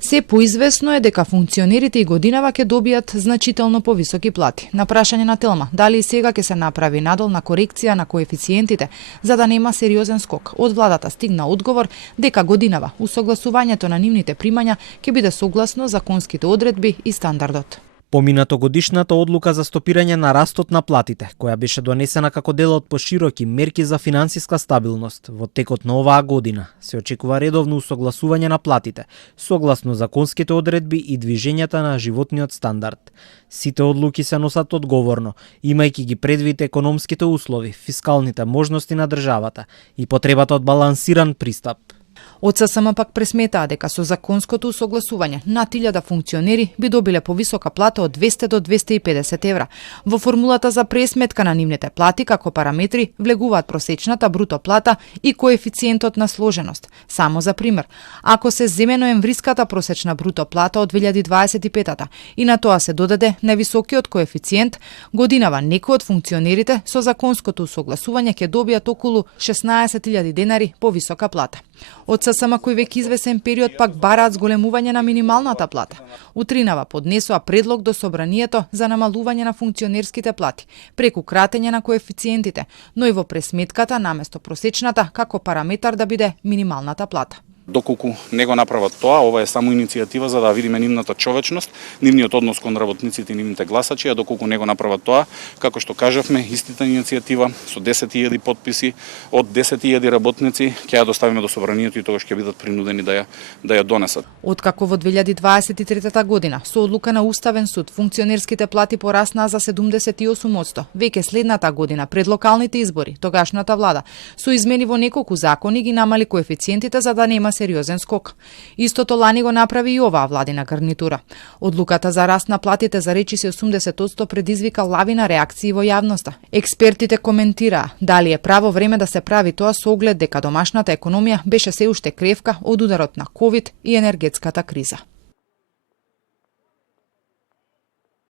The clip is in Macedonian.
Се поизвестно е дека функционерите и годинава ќе добијат значително повисоки плати. На прашање на Телма, дали и сега ќе се направи надолна корекција на коефициентите за да нема сериозен скок, од владата стигна одговор дека годинава усогласувањето на нивните примања ќе биде согласно законските одредби и стандардот. Поминато годишната одлука за стопирање на растот на платите, која беше донесена како дел од пошироки мерки за финансиска стабилност во текот на оваа година, се очекува редовно усогласување на платите, согласно законските одредби и движењата на животниот стандард. Сите одлуки се носат одговорно, имајќи ги предвид економските услови, фискалните можности на државата и потребата од балансиран пристап. Од ССМ пак пресметаа дека со законското усогласување над 1000 функционери би добиле повисока плата од 200 до 250 евра. Во формулата за пресметка на нивните плати како параметри влегуваат просечната бруто плата и коефициентот на сложеност. Само за пример, ако се земе ноемвриската просечна бруто плата од 2025 и на тоа се додаде највисокиот коефициент, годинава некои од функционерите со законското усогласување ќе добијат околу 16.000 денари повисока плата. Од ССМ кој веќе извесен период пак бараат зголемување на минималната плата. Утринава поднесоа предлог до собранието за намалување на функционерските плати, преку кратење на коефициентите, но и во пресметката наместо просечната како параметар да биде минималната плата. Доколку не го направат тоа, ова е само иницијатива за да видиме нивната човечност, нивниот однос кон работниците и нивните гласачи, а доколку не го направат тоа, како што кажавме, истата иницијатива со 10.000 потписи од 10.000 работници ќе ја доставиме до собранието и тогаш ќе бидат принудени да ја донесат. Откако во 2023 година со одлука на Уставен суд функционерските плати пораснаа за 78%, веќе следната година пред локалните избори, тогашната влада со измени во неколку закони ги намали коефициентите за да нема сериозен скок. Истото лани го направи и оваа владина гарнитура. Одлуката за раст на платите за речиси 80% предизвика лавина реакции во јавноста. Експертите коментираа дали е право време да се прави тоа со оглед дека домашната економија беше се уште кревка од ударот на ковид и енергетската криза.